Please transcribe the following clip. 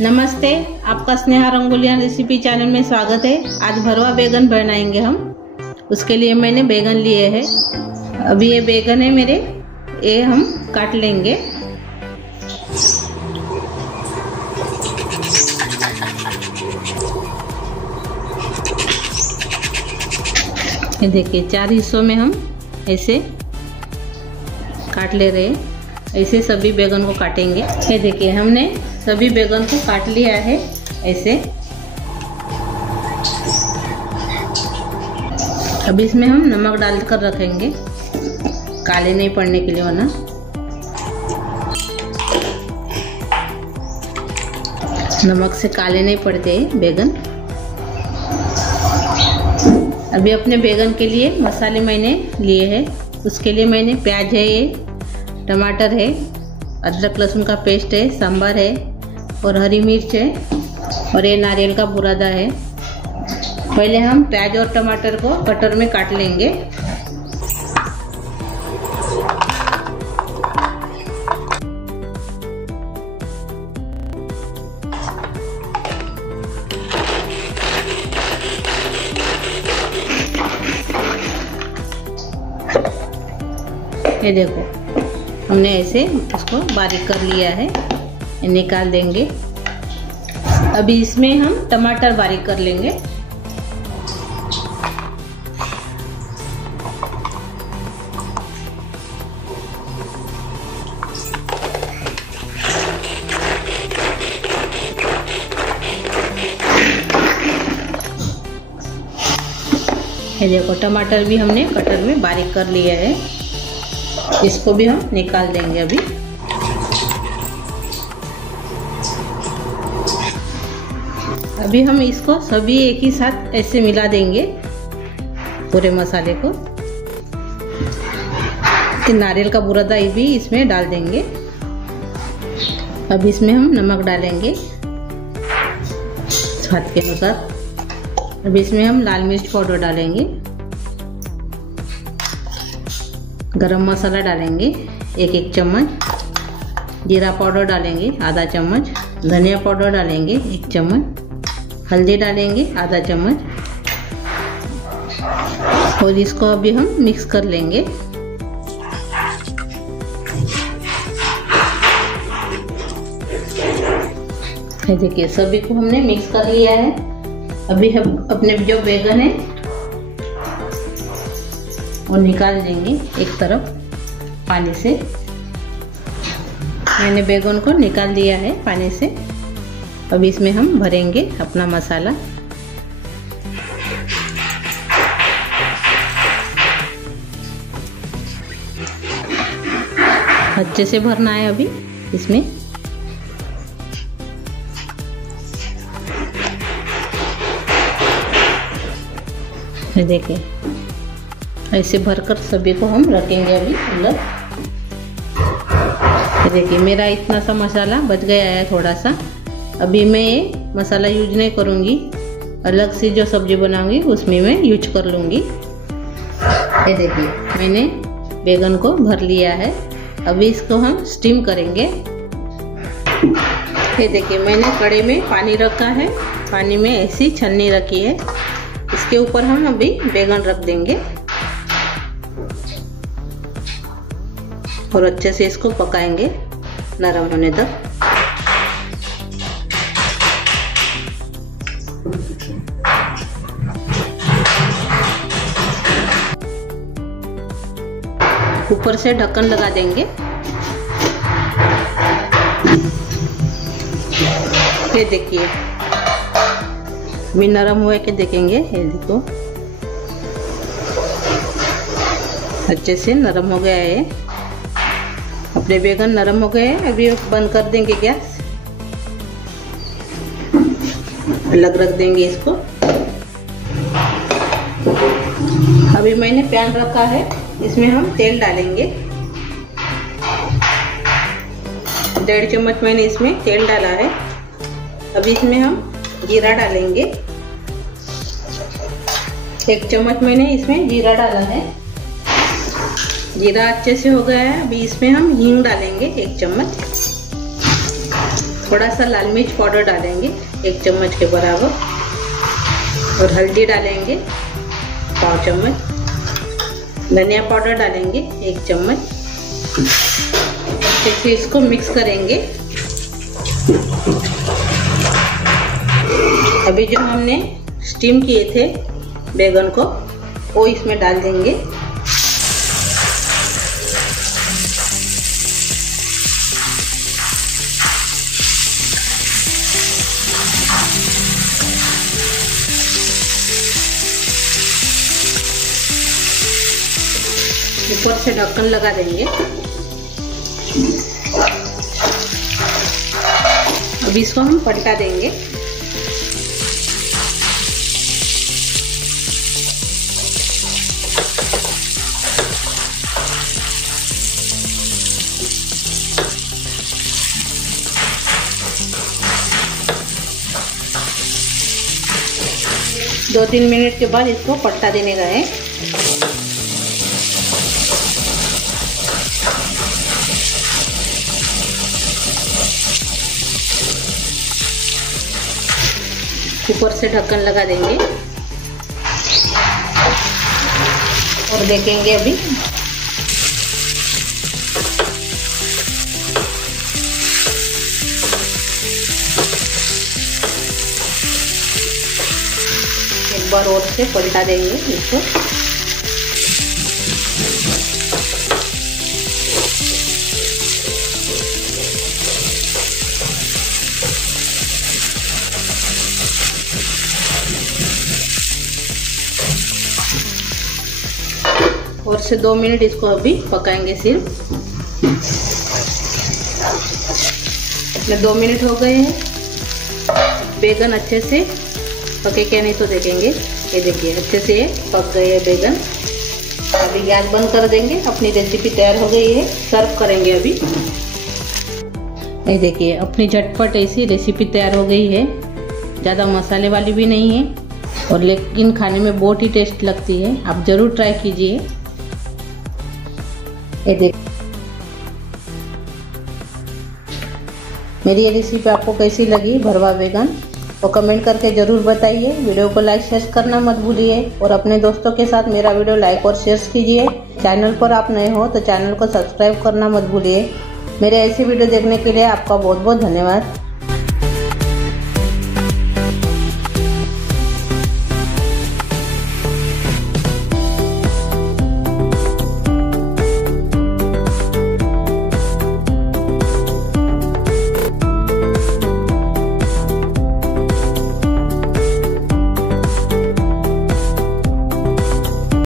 नमस्ते, आपका Sneha रंगोलिया recipe channel में स्वागत है। आज भरवा बैगन बनाएंगे हम। उसके लिए मैंने बैगन लिए हैं। अभी ये बैगन है मेरे, ये हम काट लेंगे। ये देखिए 4 हिस्सों में हम ऐसे काट ले रहे हैं। ऐसे सभी बैगन को काटेंगे। ये देखिए हमने सभी बैगन को काट लिया है ऐसे। अब इसमें हम नमक डालकर रखेंगे, काले नहीं पड़ने के लिए, वरना नमक से काले नहीं पड़ते बैगन। अभी अपने बैगन के लिए मसाले मैंने लिए हैं। उसके लिए मैंने प्याज है, ये टमाटर है, अदरक लहसुन का पेस्ट है, सांभर है और हरी मिर्च है और ये नारियल का बुरादा है। पहले हम प्याज और टमाटर को कटर में काट लेंगे। ये देखो हमने ऐसे इसको बारीक कर लिया है, ये निकाल देंगे। अभी इसमें हम टमाटर बारीक कर लेंगे। ये देखो टमाटर भी हमने कटर में बारीक कर लिया है। इसको भी हम निकाल देंगे। अभी हम इसको सभी एक ही साथ ऐसे मिला देंगे, पूरे मसाले को। नारियल का बुरादा भी इसमें डाल देंगे। अब इसमें हम नमक डालेंगे स्वाद के अनुसार। अब इसमें हम लाल मिर्च पाउडर डालेंगे, गरम मसाला डालेंगे 1 चम्मच, जीरा पाउडर डालेंगे आधा चम्मच, धनिया पाउडर डालेंगे 1 चम्मच, हल्दी डालेंगे आधा चम्मच और इसको अभी हम मिक्स कर लेंगे। देखिए सभी को हमने मिक्स कर लिया है। अभी हम अपने जो बैगन है वो निकाल देंगे एक तरफ पानी से। मैंने बैगन को निकाल दिया है पानी से। अब इसमें हम भरेंगे अपना मसाला। अच्छे से भरना है अभी इसमें। देखिए ऐसे भरकर सभी को हम रखेंगे अभी अंदर। देखिए मेरा इतना सा मसाला बच गया है थोड़ा सा। अभी मैं ये मसाला यूज नहीं करूँगी, अलग से जो सब्जी बनाऊंगी उसमें मैं यूज कर लूँगी। ये देखिए मैंने बैगन को भर लिया है। अभी इसको हम स्टीम करेंगे। ये देखिए मैंने कढ़ाई में पानी रखा है, पानी में ऐसी छन्नी रखी है। इसके ऊपर हम अभी बैगन रख देंगे और अच्छे से इसको पकाएंगे नरम होने तक। ऊपर से ढक्कन लगा देंगे। ये देखिए भी नरम हुआ के देखेंगे। ये देखो अच्छे से नरम हो गया है। अपने बैगन नरम हो गए हैं। अभी बंद कर देंगे गैस, अलग रख देंगे इसको। अभी मैंने पैन रखा है, इसमें हम तेल डालेंगे। 1.5 चम्मच मैंने इसमें तेल डाला है। अभी इसमें हम जीरा डालेंगे। 1 चम्मच मैंने इसमें जीरा डाला है। जीरा अच्छे से हो गया है। अभी इसमें हम हींग डालेंगे 1 चम्मच। थोड़ा सा लाल मिर्च पाउडर डालेंगे 1 चम्मच के बराबर, और हल्दी डालेंगे 1/4 चम्मच, धनिया पाउडर डालेंगे 1 चम्मच। अच्छे से इसको मिक्स करेंगे। अभी जो हमने स्टीम किए थे बैगन को, वो इसमें डाल देंगे। ऊपर से ढक्कन लगा देंगे। अब इसको हम पलटा देंगे। दो 3 मिनट के बाद इसको पलटा देने का है। ऊपर से ढक्कन लगा देंगे और देखेंगे अभी। एक बार और से पलटा देंगे इसको। और से 2 मिनट इसको अभी पकाएंगे सिर्फ। 2 मिनट हो गए हैं। बैगन अच्छे से पके क्या नहीं तो देखेंगे। ये देखिए अच्छे से पक गए हैं बैगन। अभी गैस बंद कर देंगे। अपनी रेसिपी तैयार हो गई है। सर्व करेंगे अभी। ये देखिए अपनी झटपट ऐसी रेसिपी तैयार हो गई है। ज़्यादा मसाले वाली भी नहीं है, और लेकिन खाने में बहुत ही टेस्ट लगती है। आप ज़रूर ट्राई कीजिए। ये देख, मेरी ये रेसिपी आपको कैसी लगी भरवा बैगन, तो कमेंट करके ज़रूर बताइए। वीडियो को लाइक शेयर करना मत भूलिए, और अपने दोस्तों के साथ मेरा वीडियो लाइक और शेयर कीजिए। चैनल पर आप नए हो तो चैनल को सब्सक्राइब करना मत भूलिए। मेरे ऐसे वीडियो देखने के लिए आपका बहुत बहुत धन्यवाद।